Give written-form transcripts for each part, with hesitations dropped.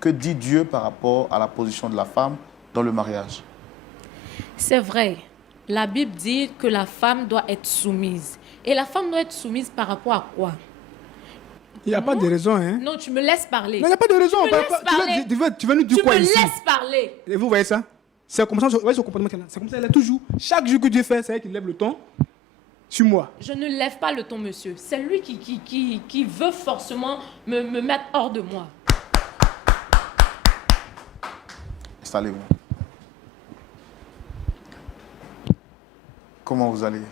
Que dit Dieu par rapport à la position de la femme dans le mariage? C'est vrai. La Bible dit que la femme doit être soumise. Et la femme doit être soumise par rapport à quoi? Il n'y a pas de raison, hein? Non, tu me laisses parler. Mais il n'y a pas de raison. Tu me laisses parler. Tu veux nous dire quoi ici? Tu me laisses parler. Et vous voyez ça? C'est comme ça, vous voyez son comportement qu'elle a. C'est comme ça, elle est toujours. Chaque jour que Dieu fait, c'est elle qui lève le ton sur moi. Je ne lève pas le ton, monsieur. C'est lui qui veut forcément me mettre hors de moi. Installez-vous. Comment vous allez?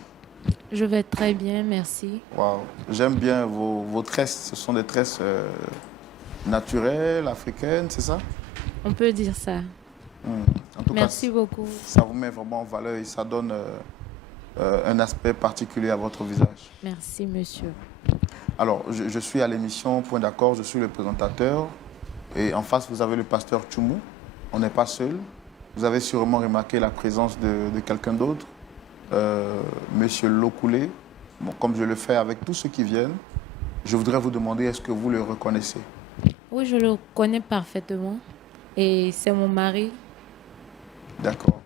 Je vais très bien, merci. Waouh. J'aime bien vos tresses. Ce sont des tresses naturelles, africaines, c'est ça? On peut dire ça. En tout Merci cas, beaucoup. ça vous met vraiment en valeur et ça donne un aspect particulier à votre visage. Merci, monsieur. Alors, je suis à l'émission Point d'accord, je suis le présentateur. Et en face, vous avez le pasteur Tchoumou. On n'est pas seul. Vous avez sûrement remarqué la présence de quelqu'un d'autre, Monsieur Lokoulé. Bon, comme je le fais avec tous ceux qui viennent, je voudrais vous demander, est-ce que vous le reconnaissez? Oui, je le connais parfaitement. Et c'est mon mari. D'accord.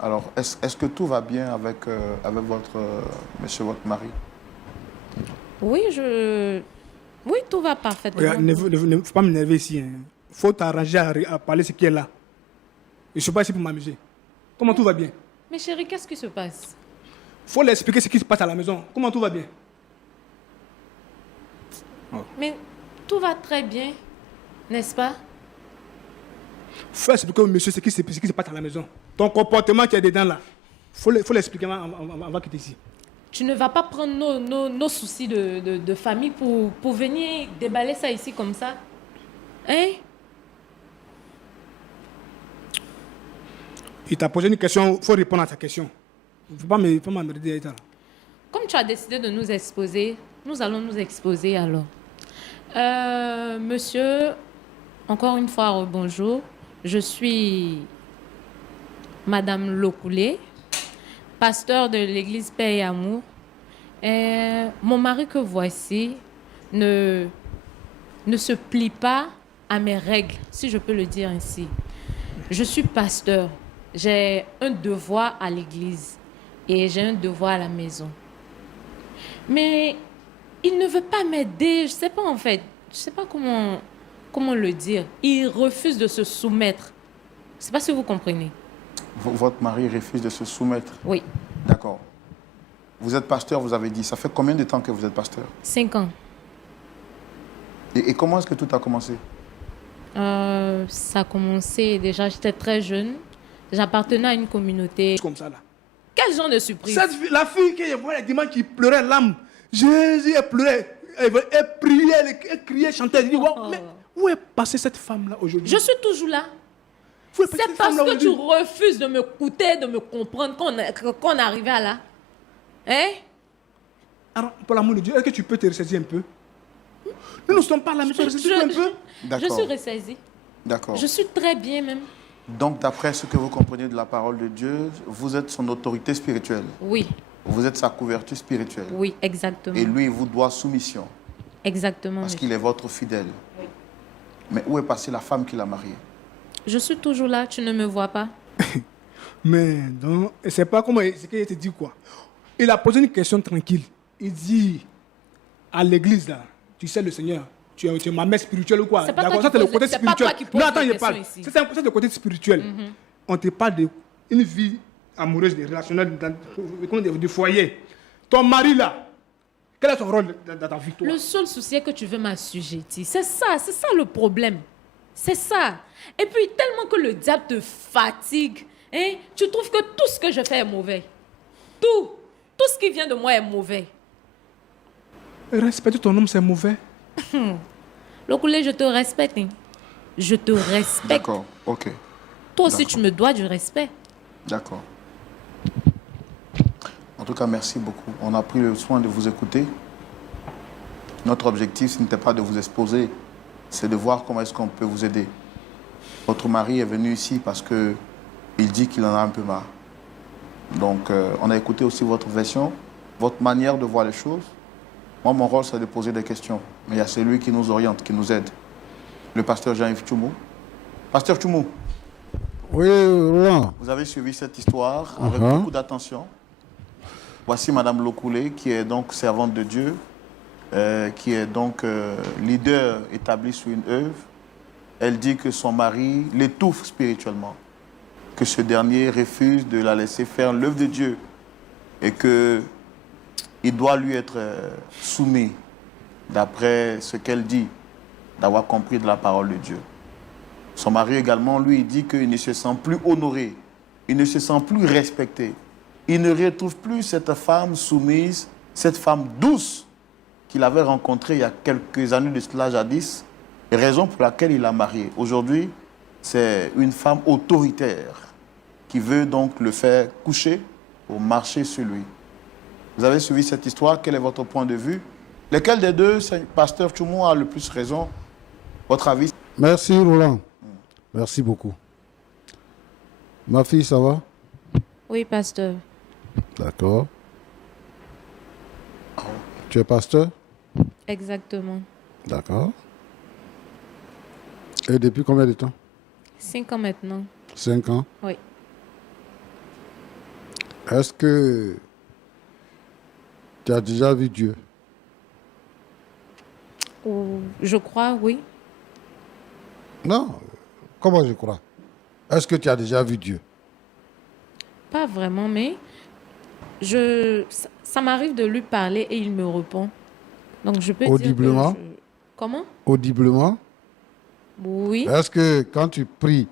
Alors, est-ce que tout va bien avec monsieur, votre mari? Oui, oui, tout va parfaitement. Regarde, ne faut pas m'énerver ici. Il faut t'arranger à parler ce qui est là. Je ne suis pas ici pour m'amuser. Comment tout va bien? Mais chérie, qu'est-ce qui se passe? Il faut leur expliquer ce qui se passe à la maison. Comment tout va bien? Mais tout va très bien, n'est-ce pas? Il faut expliquer au monsieur ce qui se passe à la maison. Ton comportement qui est dedans là. Il faut l'expliquer avant qu'il ici. Tu ne vas pas prendre nos soucis de famille pour venir déballer ça ici comme ça? Hein? Il t'a posé une question, il faut répondre à ta question. Il ne faut pas m'emmerder. Comme tu as décidé de nous exposer, nous allons nous exposer alors. Monsieur, encore une fois, bonjour. Je suis Madame Lokoulé, pasteur de l'église Paix et Amour. Mon mari que voici ne se plie pas à mes règles, si je peux le dire ainsi. Je suis pasteur. J'ai un devoir à l'église et j'ai un devoir à la maison. Mais il ne veut pas m'aider. Je ne sais pas en fait. Je ne sais pas comment le dire. Il refuse de se soumettre. Je ne sais pas si vous comprenez. Votre mari refuse de se soumettre? Oui. D'accord. Vous êtes pasteur, vous avez dit. Ça fait combien de temps que vous êtes pasteur? 5 ans. Et comment est-ce que tout a commencé? Ça a commencé déjà, j'étais très jeune. J'appartenais à une communauté. Comme ça là. Quel genre de surprise? La fille que je vois les dimanches qui pleurait l'âme. Jésus, elle pleurait. Elle priait, elle criait, chantait. Je dis, wow, mais où est passée cette femme là aujourd'hui? Je suis toujours là. C'est parce que tu refuses de m'écouter, de me comprendre qu'on est arrivé à là. Hein? Alors, pour l'amour de Dieu, est-ce que tu peux te ressaisir un peu? Nous ne sommes pas là, mais tu te ressaisis un peu? Je suis ressaisie. D'accord. Je suis très bien même. Donc, d'après ce que vous comprenez de la parole de Dieu, vous êtes son autorité spirituelle. Oui. Vous êtes sa couverture spirituelle. Oui, exactement. Et lui, il vous doit soumission. Exactement. Parce qu'il est votre fidèle. Oui. Mais où est passée la femme qui l'a marié? Je suis toujours là, tu ne me vois pas. Mais non, c'est pas comment ce qu'il te dit quoi. Il a posé une question tranquille. Il dit à l'église là, tu sais le Seigneur, tu es ma mère spirituelle ou quoi? D'accord, ça c'est le côté spirituel. Non, attends, je parle. C'est le côté spirituel. On te parle d'une vie amoureuse, relationnelle, du foyer. Ton mari là, quel est son rôle dans ta vie, toi? Le seul souci est que tu veux m'assujettir. C'est ça le problème. C'est ça. Et puis, tellement que le diable te fatigue, hein, tu trouves que tout ce que je fais est mauvais. Tout ce qui vient de moi est mauvais. Respecter ton homme, c'est mauvais. Lokoulé, je te respecte. Hein. Je te respecte. D'accord, ok. Toi aussi, tu me dois du respect. D'accord. En tout cas, merci beaucoup. On a pris le soin de vous écouter. Notre objectif, ce n'était pas de vous exposer, c'est de voir comment est-ce qu'on peut vous aider. Votre mari est venu ici parce qu'il dit qu'il en a un peu marre. Donc, on a écouté aussi votre version, votre manière de voir les choses. Moi, mon rôle, c'est de poser des questions. Mais il y a celui qui nous oriente, qui nous aide. le pasteur Jean-Yves Tchoumou. Pasteur Tchoumou, Oui, Roland. vous avez suivi cette histoire avec beaucoup d'attention. Voici Madame Lokoulé, qui est donc servante de Dieu, qui est donc leader établi sur une œuvre. Elle dit que son mari l'étouffe spirituellement, que ce dernier refuse de la laisser faire l'œuvre de Dieu et qu'il doit lui être soumis, d'après ce qu'elle dit, d'avoir compris de la parole de Dieu. Son mari également, lui, dit qu'il ne se sent plus honoré, il ne se sent plus respecté. Il ne retrouve plus cette femme soumise, cette femme douce qu'il avait rencontrée il y a quelques années de cela jadis, raison pour laquelle il l'a mariée. Aujourd'hui, c'est une femme autoritaire qui veut donc le faire coucher pour marcher sur lui. Vous avez suivi cette histoire, quel est votre point de vue? Lequel des deux, pasteur Tchoumou, a le plus raison? Votre avis? Merci, Roland. Merci beaucoup. Ma fille, ça va? Oui, pasteur. D'accord. Tu es pasteur? Exactement. D'accord. Et depuis combien de temps? 5 ans maintenant. 5 ans. Oui. Est-ce que tu as déjà vu Dieu? Je crois, oui. Non. Comment je crois? Est-ce que tu as déjà vu Dieu? Pas vraiment, mais ça m'arrive de lui parler et il me répond. Donc je peux Audiblement? dire que Comment? Audiblement? Oui. Est-ce que quand tu pries,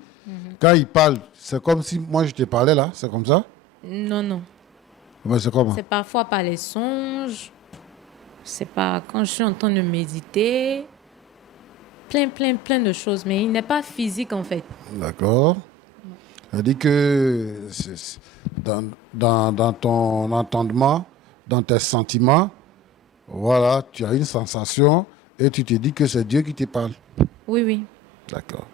quand il parle, c'est comme si moi je te parlais là? C'est comme ça? Non, non. Mais c'est comment? C'est parfois par les songes. C'est pas quand je suis en train de méditer. Plein de choses. Mais il n'est pas physique en fait. D'accord. Elle dit que dans ton entendement, dans tes sentiments, voilà, tu as une sensation et tu te dis que c'est Dieu qui te parle. Oui, oui. D'accord.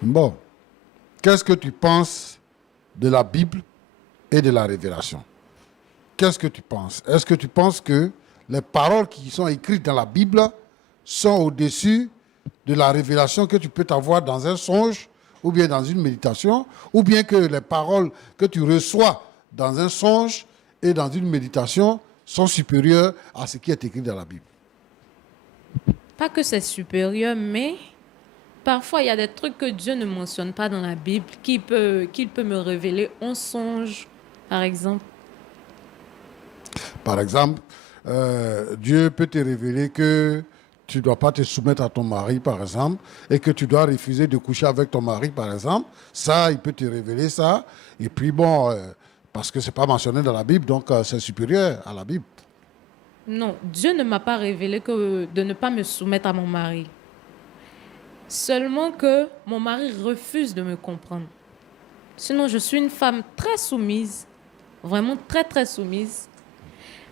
Bon. Qu'est-ce que tu penses de la Bible et de la révélation? Qu'est-ce que tu penses? Est-ce que tu penses que les paroles qui sont écrites dans la Bible sont au-dessus de la révélation que tu peux avoir dans un songe ou bien dans une méditation, ou bien que les paroles que tu reçois dans un songe et dans une méditation sont supérieures à ce qui est écrit dans la Bible? Pas que c'est supérieur, mais parfois il y a des trucs que Dieu ne mentionne pas dans la Bible qu'il peut me révéler en songe, par exemple. Par exemple, Dieu peut te révéler que tu ne dois pas te soumettre à ton mari, par exemple, et que tu dois refuser de coucher avec ton mari, par exemple. Ça, il peut te révéler ça. Et puis bon, parce que ce n'est pas mentionné dans la Bible, donc c'est supérieur à la Bible. Non, Dieu ne m'a pas révélé que de ne pas me soumettre à mon mari. Seulement que mon mari refuse de me comprendre. Sinon, je suis une femme très soumise, vraiment très soumise.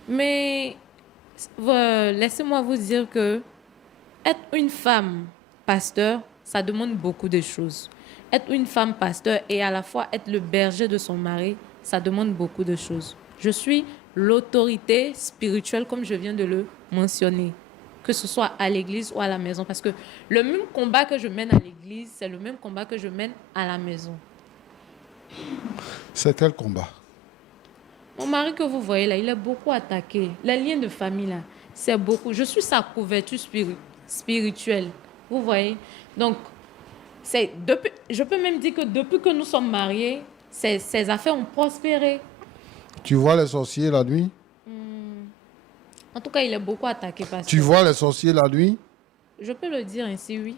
Mais laissez-moi vous dire que être une femme pasteur, ça demande beaucoup de choses. Être une femme pasteur et à la fois être le berger de son mari, ça demande beaucoup de choses. Je suis l'autorité spirituelle, comme je viens de le mentionner, que ce soit à l'église ou à la maison. Parce que le même combat que je mène à l'église, c'est le même combat que je mène à la maison. C'est quel combat? Mon mari que vous voyez là, il est beaucoup attaqué. Les liens de famille là, c'est beaucoup. Je suis sa couverture spirituelle. Vous voyez? Donc, je peux même dire que depuis que nous sommes mariés, ses affaires ont prospéré. Tu vois les sorciers la nuit? En tout cas, il est beaucoup attaqué. Parce Tu vois les sorciers la nuit? Je peux le dire ainsi, oui.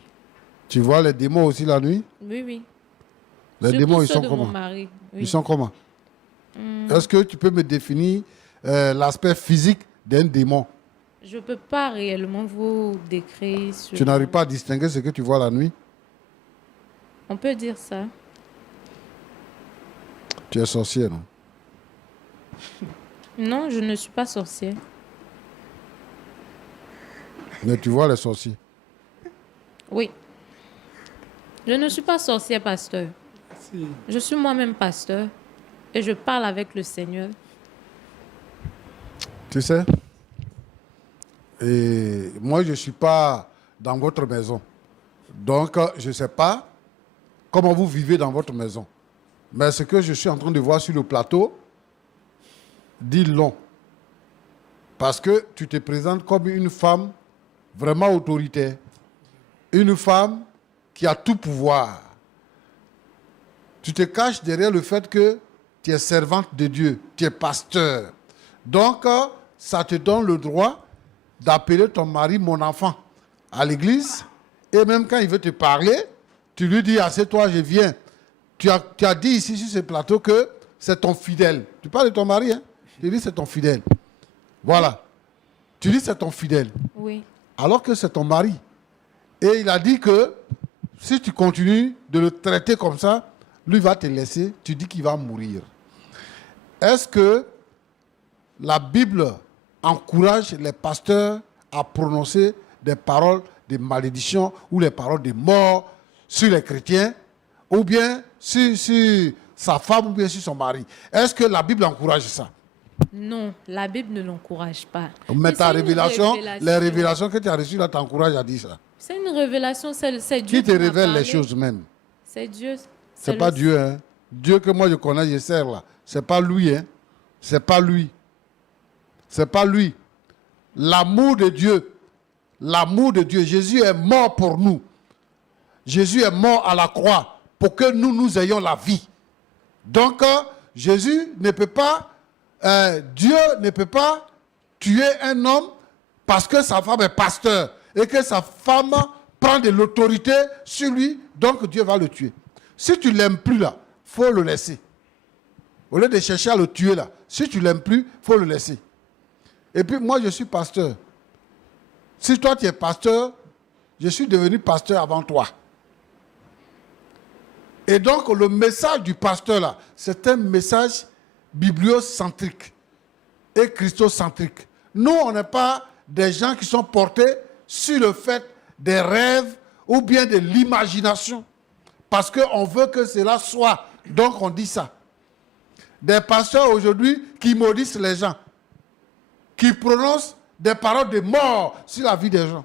Tu vois les démons aussi la nuit? Oui, oui. Les Surtout démons, ils ceux sont de comment? mon mari, oui. Ils sont comment? Est-ce que tu peux me définir l'aspect physique d'un démon? Je ne peux pas réellement vous décrire. Tu n'arrives pas à distinguer ce que tu vois la nuit? On peut dire ça. Tu es sorcier, non? Non, je ne suis pas sorcière. Mais tu vois les sorciers? Oui. Je ne suis pas sorcière, pasteur. Si. Je suis moi-même pasteur et je parle avec le Seigneur. Tu sais? Et moi, je ne suis pas dans votre maison. Donc, je ne sais pas comment vous vivez dans votre maison. Mais ce que je suis en train de voir sur le plateau dit long. Parce que tu te présentes comme une femme vraiment autoritaire. Une femme qui a tout pouvoir. Tu te caches derrière le fait que tu es servante de Dieu, tu es pasteur. Donc, ça te donne le droit d'appeler ton mari mon enfant à l'église. Et même quand il veut te parler, tu lui dis, assieds-toi, je viens. Tu as dit ici sur ce plateau que c'est ton fidèle. Tu parles de ton mari, hein? Tu dis c'est ton fidèle. Voilà. Tu dis c'est ton fidèle. Oui. Alors que c'est ton mari. Et il a dit que si tu continues de le traiter comme ça, lui va te laisser, tu dis qu'il va mourir. Est-ce que la Bible encourage les pasteurs à prononcer des paroles de malédiction ou les paroles de mort sur les chrétiens, ou bien sur sa femme, ou bien sur son mari? Est-ce que la Bible encourage ça? Non, la Bible ne l'encourage pas. Mais ta c'est une révélation, les révélations que tu as reçues là t'encouragent à dire ça. C'est une révélation, c'est Dieu Qui te qui m'a révèle les parlé. choses même? C'est Dieu. C'est pas le- Dieu, hein. Dieu que moi je connais, je sers là. C'est pas lui, hein. C'est pas lui. C'est pas lui. L'amour de Dieu. L'amour de Dieu. Jésus est mort pour nous. Jésus est mort à la croix pour que nous ayons la vie. Donc, Jésus ne peut pas, Dieu ne peut pas tuer un homme parce que sa femme est pasteur et que sa femme prend de l'autorité sur lui, donc Dieu va le tuer. Si tu ne l'aimes plus là, il faut le laisser. Au lieu de chercher à le tuer là, si tu ne l'aimes plus, il faut le laisser. Et puis moi, je suis pasteur. Si toi, tu es pasteur, je suis devenu pasteur avant toi. Et donc, le message du pasteur là, c'est un message bibliocentrique et christocentrique. Nous, on n'est pas des gens qui sont portés sur le fait des rêves ou bien de l'imagination. Parce qu'on veut que cela soit. Donc, on dit ça. Des pasteurs aujourd'hui qui maudissent les gens, qui prononcent des paroles de mort sur la vie des gens.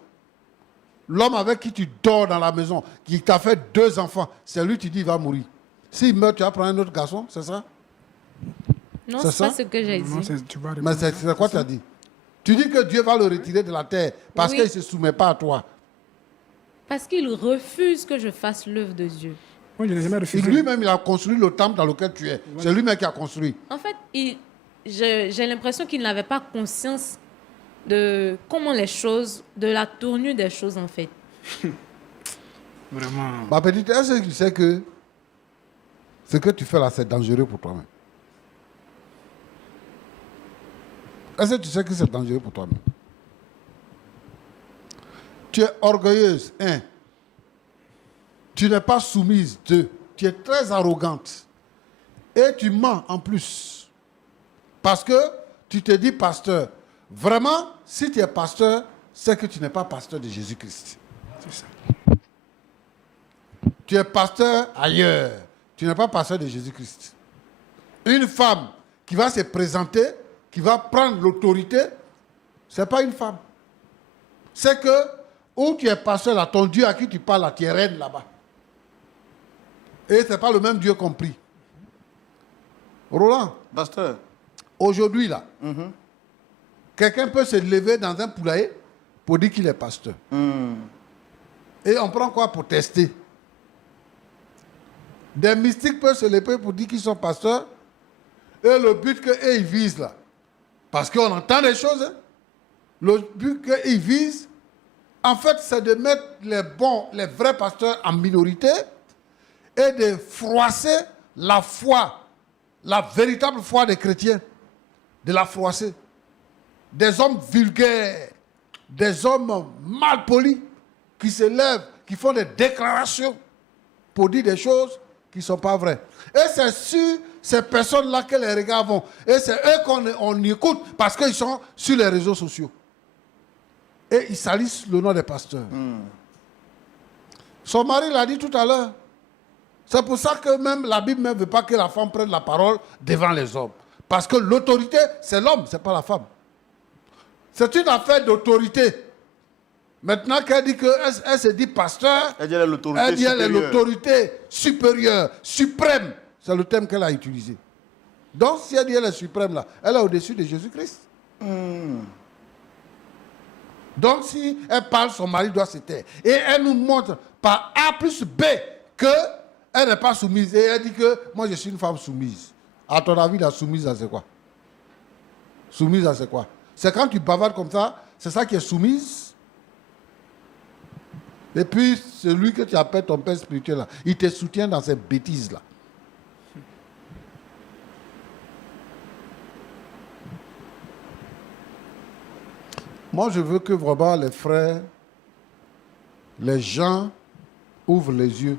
L'homme avec qui tu dors dans la maison, qui t'a fait 2 enfants, c'est lui, tu dis, il va mourir. S'il meurt, tu vas prendre un autre garçon, c'est ça? Non, C'est c'est pas ça? ce que j'ai Non, dit. tu vas Mais c'est quoi tu as dit? Tu dis que Dieu va le retirer de la terre parce Oui. qu'il ne se soumet pas à toi. Parce qu'il refuse que je fasse l'œuvre de Dieu. Moi, je n'ai jamais Et refusé. lui-même, il a construit le temple dans lequel tu es. C'est lui-même qui a construit. En fait, j'ai l'impression qu'il n'avait pas conscience de comment les choses, de la tournure des choses en fait. Vraiment. Ma petite, est-ce que tu sais que ce que tu fais là, c'est dangereux pour toi-même? Est-ce que tu sais que c'est dangereux pour toi-même? Tu es orgueilleuse, 1. Tu n'es pas soumise, 2. Tu es très arrogante. Et tu mens en plus. Parce que tu te dis pasteur. Vraiment, si tu es pasteur, c'est que tu n'es pas pasteur de Jésus-Christ. C'est ça. Tu es pasteur ailleurs. Tu n'es pas pasteur de Jésus-Christ. Une femme qui va se présenter, qui va prendre l'autorité, ce n'est pas une femme. C'est que, où tu es pasteur là, ton Dieu à qui tu parles là, tu es reine là-bas. Et ce n'est pas le même Dieu compris. Roland, Pasteur, aujourd'hui là, quelqu'un peut se lever dans un poulailler pour dire qu'il est pasteur. Et on prend quoi pour tester? Des mystiques peuvent se lever pour dire qu'ils sont pasteurs. Et le but qu'eux ils visent là, parce qu'on entend des choses, hein, le but qu'ils visent, en fait, c'est de mettre les vrais pasteurs en minorité et de froisser la foi, la véritable foi des chrétiens, de la froisser. Des hommes vulgaires, des hommes mal polis, qui se lèvent, qui font des déclarations pour dire des choses qui ne sont pas vraies. Et c'est sur ces personnes-là que les regards vont. Et c'est eux qu'on écoute parce qu'ils sont sur les réseaux sociaux. Et ils salissent le nom des pasteurs. Son mari l'a dit tout à l'heure. C'est pour ça que même la Bible ne veut pas que la femme prenne la parole devant les hommes. Parce que l'autorité, c'est l'homme, ce n'est pas la femme. C'est une affaire d'autorité. Maintenant qu'elle dit elle se dit pasteur, Elle dit elle est l'autorité elle dit elle est supérieure. l'autorité supérieure, suprême. C'est le terme qu'elle a utilisé. Donc si elle dit elle est suprême là, elle est au-dessus de Jésus-Christ. Donc si elle parle, son mari doit se taire. Et elle nous montre par A plus B qu'elle n'est pas soumise. Et elle dit que moi je suis une femme soumise. À ton avis, la soumise, là, c'est quoi? Soumise, là, c'est quoi? C'est quand tu bavardes comme ça, c'est ça qui est soumise. Et puis, celui que tu appelles ton père spirituel, là, il te soutient dans ces bêtises-là. Moi, je veux que vraiment les frères, les gens ouvrent les yeux